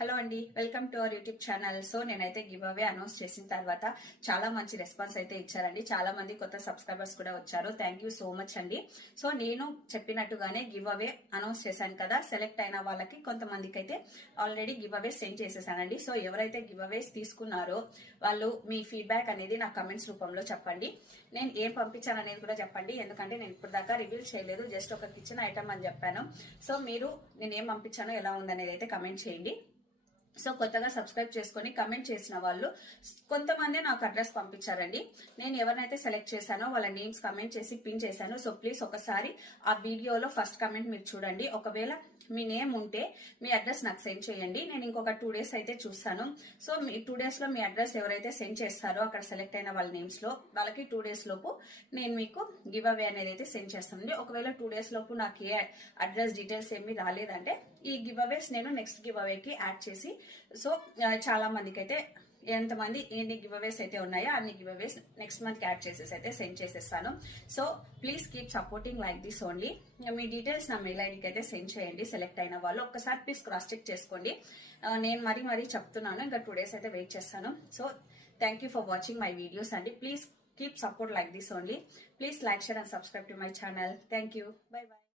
Hello అండి, welcome to our YouTube channel. So నేనైతే give away announce చేసిన తర్వాత చాలా మంచి రెస్పాన్స్ అయితే ఇచ్చారండి. చాలా మంది కొత్త సబ్స్క్రైబర్స్ కూడా వచ్చారు. థ్యాంక్ యూ సో మచ్ అండి. సో నేను చెప్పినట్టుగానే గివ్ అవే అనౌన్స్ చేశాను కదా, సెలెక్ట్ అయిన వాళ్ళకి కొంతమందికి అయితే ఆల్రెడీ గివ్ అవే సెండ్ చేసేసానండి. సో ఎవరైతే గివ్ అవేస్ తీసుకున్నారో వాళ్ళు మీ ఫీడ్బ్యాక్ అనేది నా కమెంట్స్ రూపంలో చెప్పండి. నేను ఏం పంపించాను అనేది కూడా చెప్పండి, ఎందుకంటే నేను ఇప్పుడు దాకా రివీల్ చేయలేదు, జస్ట్ ఒక కిచెన్ ఐటమ్ అని చెప్పాను. సో మీరు నేను ఏం పంపించానో ఎలా ఉందనేది అయితే కమెంట్ చేయండి. సో కొత్తగా సబ్స్క్రైబ్ చేసుకొని కమెంట్ చేసిన వాళ్ళు కొంతమంది నాకు అడ్రస్ పంపించారండి. నేను ఎవరినైతే సెలెక్ట్ చేశానో వాళ్ళ నేమ్స్ కమెంట్ చేసి పిన్ చేశాను. సో ప్లీజ్ ఒకసారి ఆ వీడియోలో ఫస్ట్ కమెంట్ మీరు చూడండి. ఒకవేళ మీ నేమ్ ఉంటే మీ అడ్రస్ నాకు సెండ్ చేయండి. నేను ఇంకొక 2 days అయితే చూస్తాను. సో మీ 2 days లో మీ అడ్రస్ ఎవరైతే సెండ్ చేస్తారో అక్కడ సెలెక్ట్ అయిన వాళ్ళ నేమ్స్ లో వాళ్ళకి 2 days లోపు నేను మీకు గివ్ అవే అనేది అయితే సెండ్ చేస్తానండి. ఒకవేళ 2 days లోపు నాకు ఏ అడ్రస్ డీటెయిల్స్ ఏమీ రాలేదంటే ఈ గివ్ అవేస్ నేను నెక్స్ట్ గివ్ అవేకి యాడ్ చేసి, సో చాలా మందికి అయితే ఎంతమంది ఎన్ని గివ్ అవేస్ అయితే ఉన్నాయో అన్ని గివ్ అవేస్ నెక్స్ట్ మంత్ యాడ్ చేసేసి అయితే సెండ్ చేసేస్తాను. So please keep supporting like this only. Me details నా మెయిల్ ఐడికి అయితే సెండ్ చేయండి. సెలెక్ట్ అయిన వాళ్ళు ఒక్కసారి ప్లీజ్ క్రాస్ చెక్ చేసుకోండి. నేను మరీ చెప్తున్నాను, ఇంకా 2 days అయితే వెయిట్ చేస్తాను. So thank you for watching my videos అండి. Please keep support like this only. Please like, share and subscribe to my channel. Thank you. Bye bye.